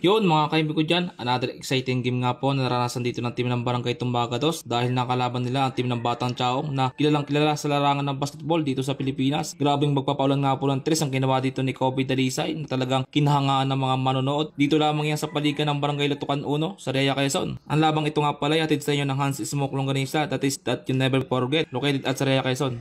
Yun mga kaibigan ko dyan, another exciting game nga po na naranasan dito ng team ng Barangay Tumbaga 2 dahil nakalaban nila ang team ng Batang Chaong na kilalang kilala sa larangan ng basketball dito sa Pilipinas. Grabing magpapaulan nga po ng 3 ang ginawa dito ni Kobe Dalisay na talagang kinahangaan ng mga manonood. Dito lamang yan sa palikan ng Barangay Lutukan 1 sa Rhea, Quezon. Ang labang ito nga pala ay hatid sa inyo ng Hans Smoke Longganisa, that is that you never forget, located at sa Rhea, Quezon.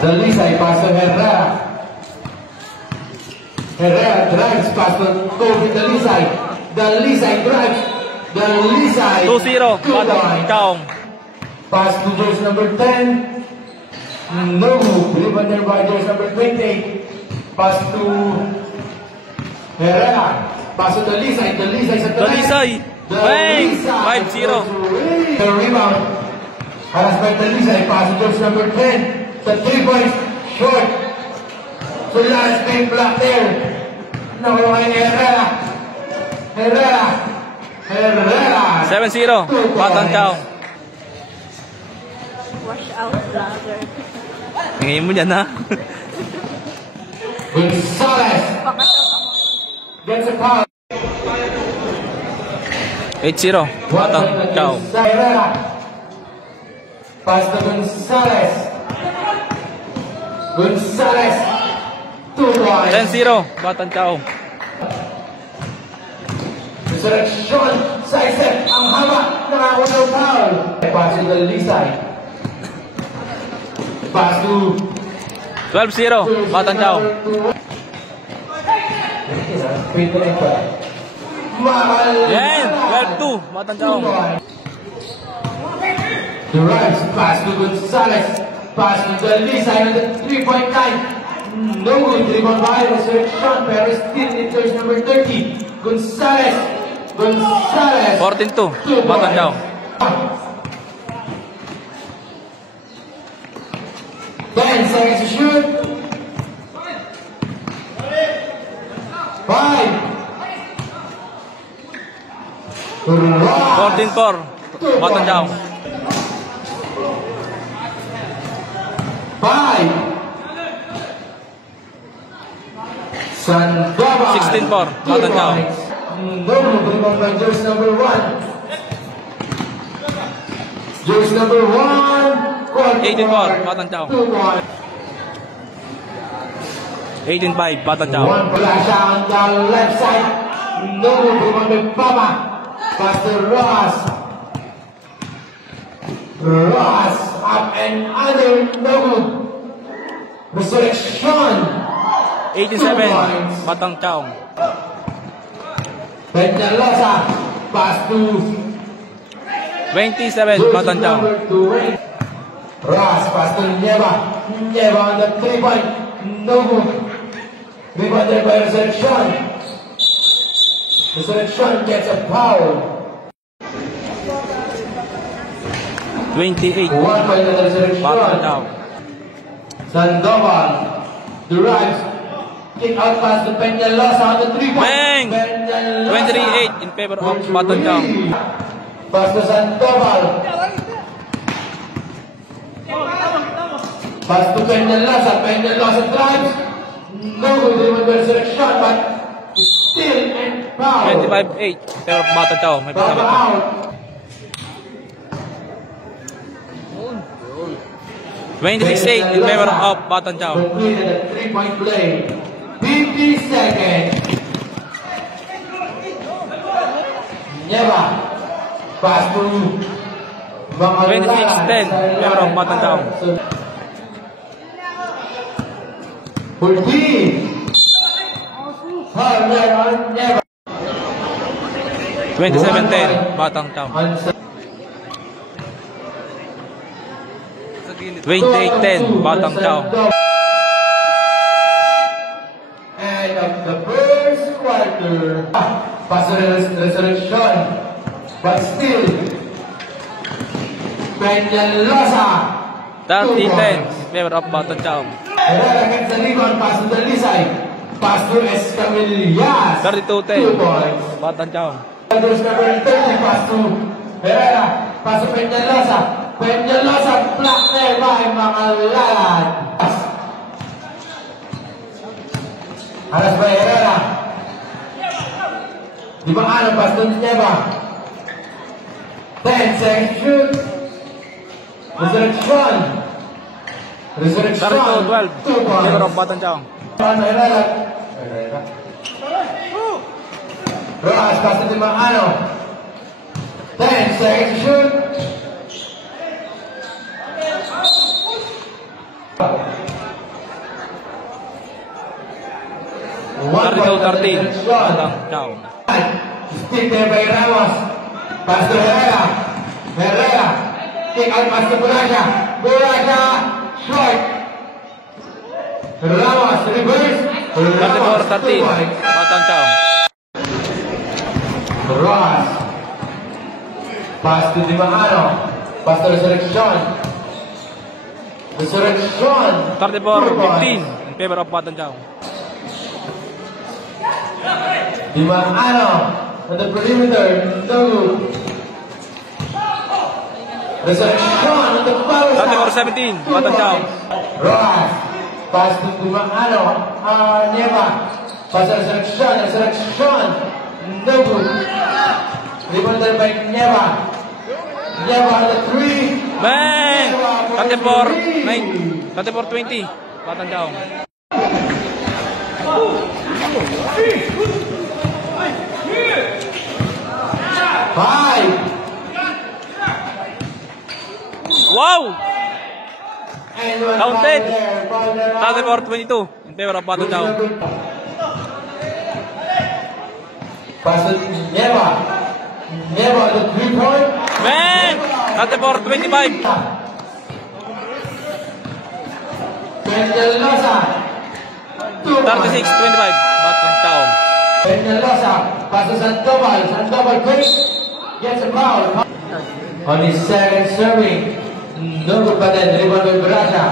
Dalisay pass to Herrera. Herrera drives pass to Kobe Dalisay. Dalisay drives. Dalisay 2-0 Batang Chaong. Pass to jersey number 10. No move. Rebound by jersey number 28. Pass to Herrera. Pass to Dalisay. Dalisay sa Dalisay. Bang! 5-0. The rebound. Pass by Dalisay. Pass to jersey number 10. The 3 points short. So last big block there. Nakuha ni Herrera. Herrera. 7-0 Batang Chaong. Wash out, brother. Ngayon mo dyan ha. Gonzalez gets a foul. 8-0 Batang Chaong. Herrera. Pass to Gonzalez. Gonzalez 2 points. 10-0 Batang Chaong. Resurrection sa isip ang haba nakakuha ng foul. Pass to Dalisay. Pass to 12-0 Batang Chaong. Yan, 12-2 Batang Chaong. Drives, pass to Gonzalez. Pass to Dalisay on the 3-point line. No good. Rebound by Resurrection, pero still in jersey number 30. Gonzalez. 14-2 Batang Chaong. 10 seconds to shoot. 5. 14-4 Batang Chaong. 5. Sandoval 16-4 Batang Chaong. No rebound by jersey number 1. Jersey number 1. 18-4 Batang Chaong. 18-5 Batang Chaong. One flash on the left side. No rebound by Papa. Pass to Ross. Ross up and under. No good. Resurrection. 18-7 Batang Chaong. Peñalosa. Pass to 27 Batang Chaong. Ross, pass to Nieva. Nieva on the 3-point. No good. Rebounded by Resurrection. Resurrection gets a foul. 28 1 point to the Resurrection. Batang Chaong. Sandoval drives. Kick out pass to Peñalosa on the 3-point. Bang! 23-8 in favor of Batang Chaong. Pass to Sandoval. Pass to Peñalosa. Peñalosa drives. No good. Rebound by Resurrection, but still in foul. 25-8 in favor of Batang Chaong. May Baba pasabit pa. out. 26-8 in favor of Batang Chaong. Completed a 3-point play. 50 seconds. Nieva. Pass to 26-10 in favor of Batang Chaong. 14. Harder on Nieva. 27-10 Batang Chaong. 28-10 Batang Chaong. End of the first quarter. Pass to Resurrection. But still, Peñalosa. 30-10 in favor of Batang Chaong. Herrera gets the rebound. Pass to Dalisay. Pass to Escamillas. 32-10 2 points. Batang Chaong. Number 30. Pass to Herrera. Paso Peñalosa. Peñalosa, block there by mga lalad. Alas by Herrera. Di ba ano, Pasto Nieva. 10 seconds shoot. Resurrection. Resurrection. 12. 2 points. Never of Batang Chao. Ano, Herrera. Rojas, Pasto Di Maano. 10 seconds shoot. One 32-13. Batang Chao. Stick there by Ramos. Pasto Herrera. Herrera. Kick out Pasto Buraja. Buraja. Short. Ramos. Reverse. 34-13. Batang Chao. Rojas. Pasto Di Maano. Pasto Resurrection. Resurrection. 34-15 in favor of Batang Chao. Di Maano. On the perimeter. No good. Resurrection on the power side. 34-17 Batang Chao. Rojas. Pass to Di Maano. Nieva. Pass to Resurrection. Resurrection. No good. Rebounded by Nieva. Nieva on the 3. Bang! 34-20 Batang Chao. Five. Wow! And one Counted. ball there. 34-22 in favor of Batang Chao. Pass to Nieva. Nieva on the 3-point. Bang! 34-25 Peñalosa. 2 points. 36-25 Batang Chao. Peñalosa. Pass to Sandoval. Sandoval quick. Gets a foul. On his second serving. No good pa din. Rebound by Baraja.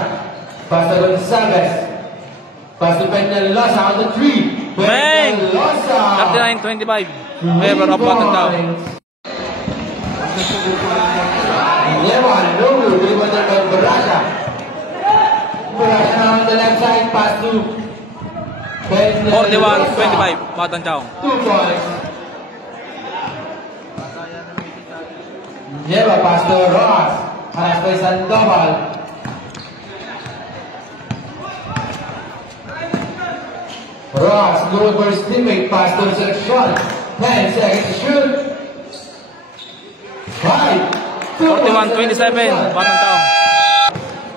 Pass to Gonzalez. Pass to Peñalosa on the 3. Bang! Peñalosa. 39-25 in favor of Batang Chao. Nieva. No good. Rebound by Baraja. Baraja now on the left side. Pass to Peñalosa. 41-25 Batang Chao. 2 points. Nieva pass to Rojas. Pass by Sandoval. Rojas looking for his teammate. Pass to Resurrection. 10 seconds to shoot. 5. 41-27 Batang Chao.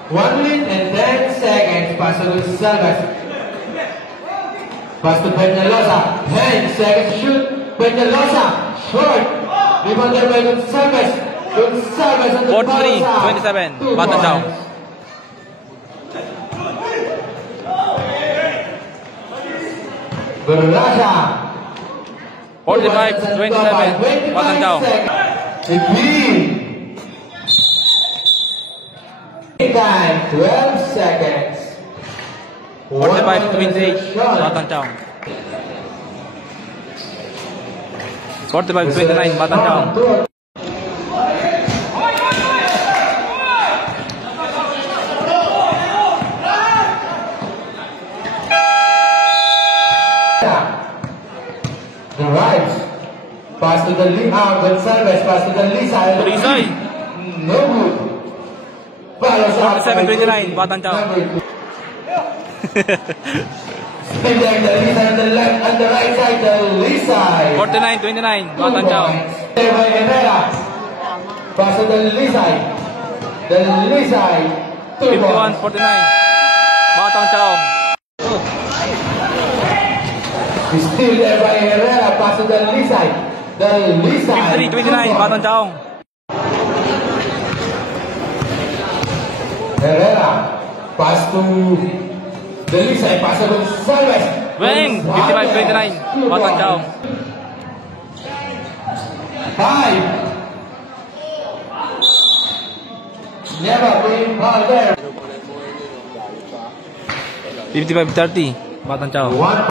1 minute and 10 seconds. Pass to Gonzalez. Pass to Peñalosa. 10 seconds to shoot. Peñalosa. Short. Rebounded by Gonzalez. Gonzalez on the 43-27 Batang Chao. Baraja. 45-27 Batang Chao. Repeat. Time 12 seconds. 45-28 Batang Chao. 45-29 Batang Chao. The right. Pass to the Gonzalez. Pass to the Lisa. Tulisay. No good. Follows up by 47-29 Batang Chao. number 2. Spin back the Lisa on the left, on the right side, the Lisa. 49-29 Batang Chao. There by Herrera. Pass to the Lisa. The Lisa. 2 points. 51-49 Batang Chao. Still there by Herrera. Pass to the Lisa. The Lisa. 53-29 Batang Chao. Herrera. Pass to the Lisa. Pass to Gonzalez. Bang! 55-29 Batang Chao. 5. Never been foul there. 55-30 Batang Chao. 1,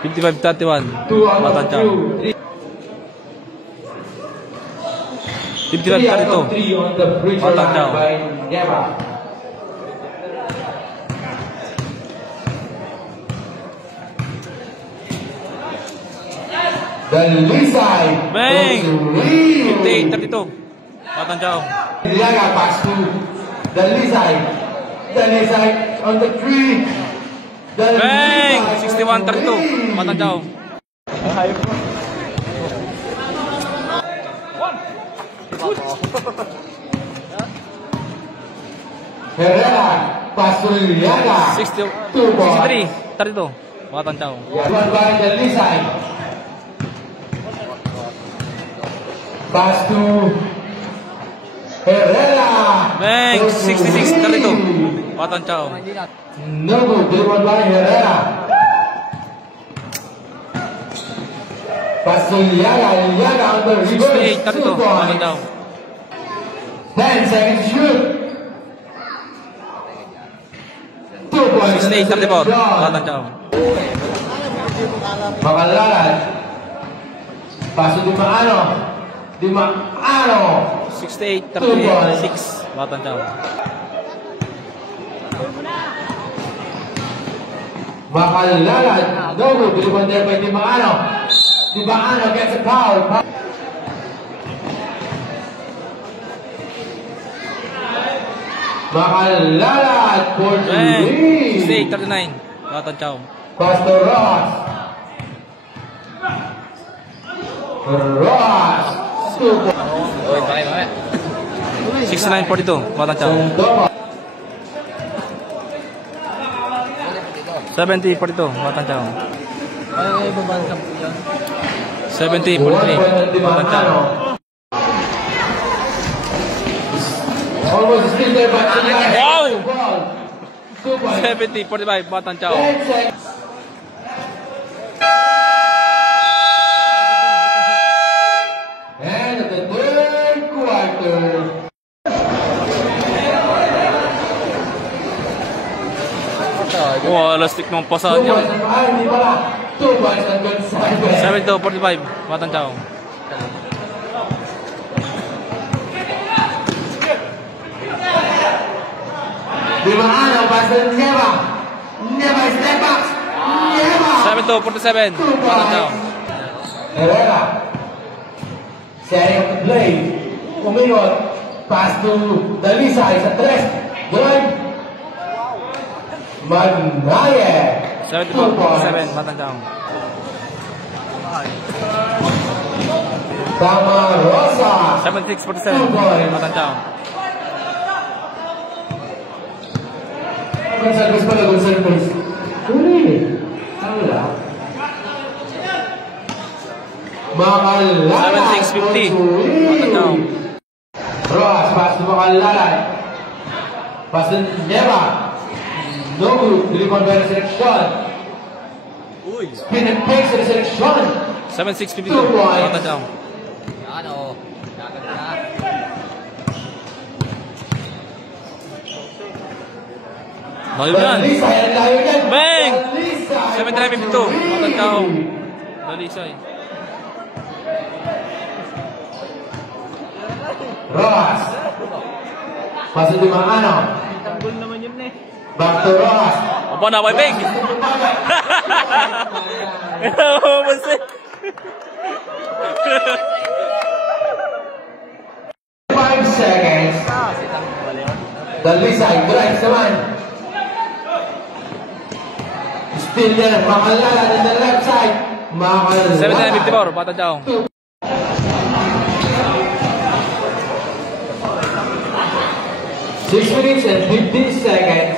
55-31 2 out Batang of Chao. 2. 55 3 out dito. of 3 on the free throw Batang line Chao. by Nieva. The Lisay. Bang! goes to 58-32. Batang Chao. Liaga pass to the Lisay. The Lisay on the 3. The Bang! Lisay 61-32. Batang Chao. Herrera pass to Liaga. 2 points. 63-32. Batang Chao. One by the Lisay. Pass to Herrera. Bang! Goes to 66-32. Batang Chao. No good. Good one by Herrera. Pass to Liaga. Liaga on the reverse. 68-32. 2 Batang Chao. points. 10 seconds to shoot. 2 points. 68-34. Batang Chao. Makalalad. Paso Di Maano. Di Maano. 68-36. Batang Chao. Makalalad. No good. Good one there by Di Maano. Di Maano gets a foul. Makalalad for the Bang! lead. 68-39. Batang Chao. Pastor Ross. Ross. 2 points. 69-42. Batang Chao. Sandoval. 70-42. Batang Chao. 70-43. 1 point Batang Di Chao. Maano. Almost still there, but Wow! 2 points. 70-45. Batang Chao. 10 seconds. And the third quarter. Oh, elastic ng 2 pasad points. yun. Ay, hindi pala. 2 points on Gonzalez. 72-45. Batang Chao. Di Maano, pass to Nieva. Nieva, step back. Nieva. 72-47. Batang Chao. Herrera. Setting up the play. Umingot. Pass to Dalisay sa 3. Good. Magnaye. 2 points. 72-47. Batang Chao. Tama Rosa. 76-47. 2 points. Batang Chao. Gonzalez pala, Gonzalez. Really? Wala. Makalala. 76-50. Batang Chao. Ross, pass to Makalala. Pass to Nieva. No good. 3-point by the selection. Spin and fix the selection. 76-52. 2 points. Batang Chao. Layo yan. Dalisay, ang layo yan. Bang! Dalisay. 79-52. Batang Chao. Dalisay. Ross. Pass to Di Maano. Tanggol naman yun eh. Back to Ross. Aba na, may big! Basta. 5 seconds. Dalisay, drives naman. Still there, Makalala on the left side. Makalala. 79-54. Batang Chao. 6 minutes and 15 seconds.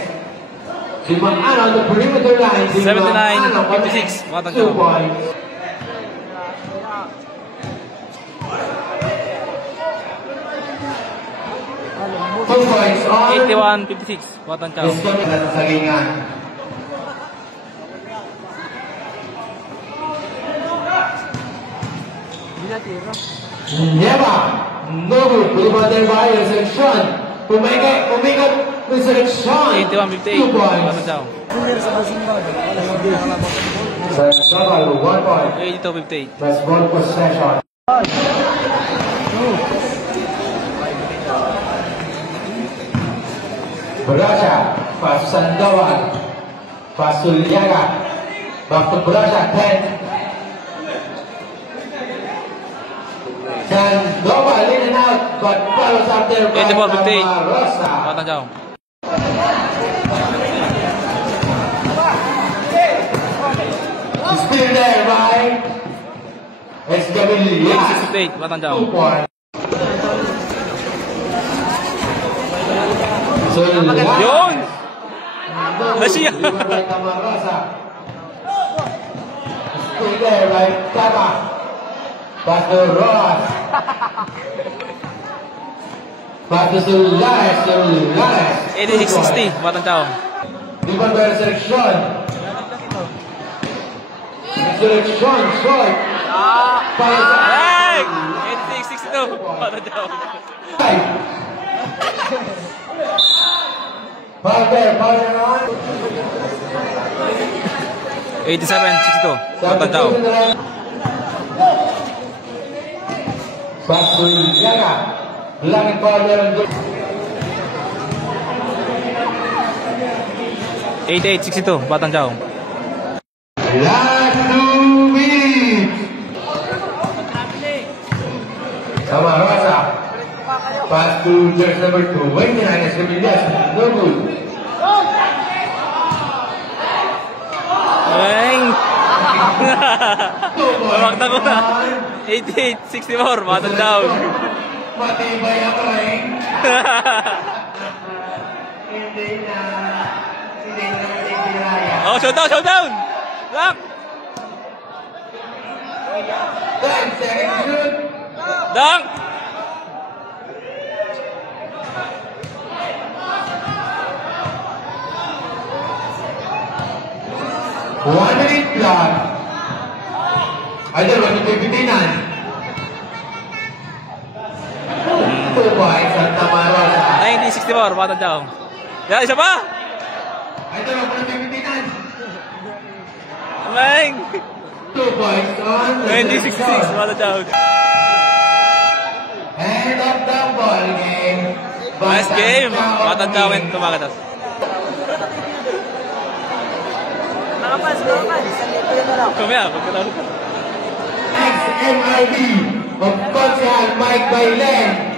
Di Maano on the perimeter line. Di 79-56. Maano, Batang 2 Chao. points. Two points on. 81-56. Batang Chao. Is coming na sa sagingan. Nieva. No good. Pilipan by the selection. Umikat the selection. 81-58. 2 points. Batang Chao. Sandoval, 1 point. 82-58. That's ball possession. Brasha, pass to Sandoval, pass to Liaga, back to Brasha, 10. Sandoval in and out, but follows up there by Rosa. Batang Jaong. Still there by Escamilla. 68, Batang Jaong. 2 points. So, Yun! Nasya! Still there by Tama. Pass to Ross. Pass to Sulares. 86-60, Batang Jaong. Di ba ba seleksyon? Seleksyon, short. Hey! 86-62, Batang Jaong. Foul there, foul on. 87-62, Batang Jaong. Pass to Yaga. Langit foul there. 88-62, Batang Jaong. Last 2 minutes. Sama Rosa. Pass to jersey number 2. Waiting on Escamilla. No good. Bang! 2 points. Mamakta ko na. 88-64, Batang Jaong. Matibay ang ring. Hindi na matibiraya. Oh, showdown! Lock! 10 seconds shoot. Dunk! One minute clock. Idol, 1:59. 2 points at Tamarosa. 90-64, Batang Jaong. Yan, isa pa! Idol, 1:59. Bang! 2 points on. 90-66, Batang Jaong. End of the ball game. Nice game! Batang Jaong and tumagatas. Kumya, pagkatapos. Next MIB of Consihal Mike Bailen.